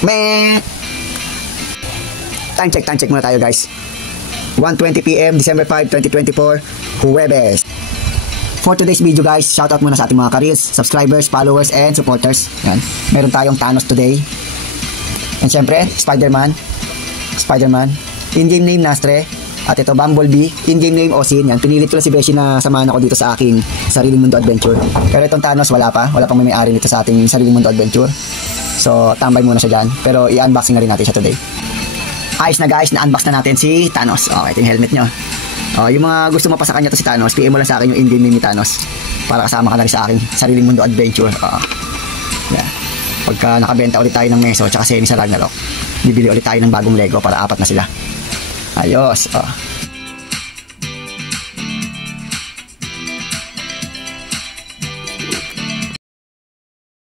Meh! Time check muna tayo guys. 1:20 PM, December 5, 2024, Huwebes. For today's video guys, shoutout muna sa ating mga ka-reels, subscribers, followers, and supporters. Yan. Meron tayong Thanos today. And syempre, Spider-Man. In-game name Nastre. At ito, Bumblebee. In-game name Osin. Yan. Pinilit ko lang si Beshi na samahan ako dito sa aking Sariling Mundo Adventure. Pero itong Thanos, wala pang may-ari nito sa ating Sariling Mundo Adventure. So, tambay muna siya dyan. Pero i-unboxing na rin natin siya today. Ayos na guys, na-unbox na natin si Thanos. Okay, ito yung helmet nyo. Yung mga gusto mapasa kanya to si Thanos, PM mo lang sa akin yung in-game name ni Thanos para kasama ka na rin sa aking Sariling Mundo Adventure. Yeah. Pagka nakabenta ulit tayo ng Meso tsaka Semi sa Ragnarok, bibili ulit tayo ng bagong Lego para 4 na sila. Ayos.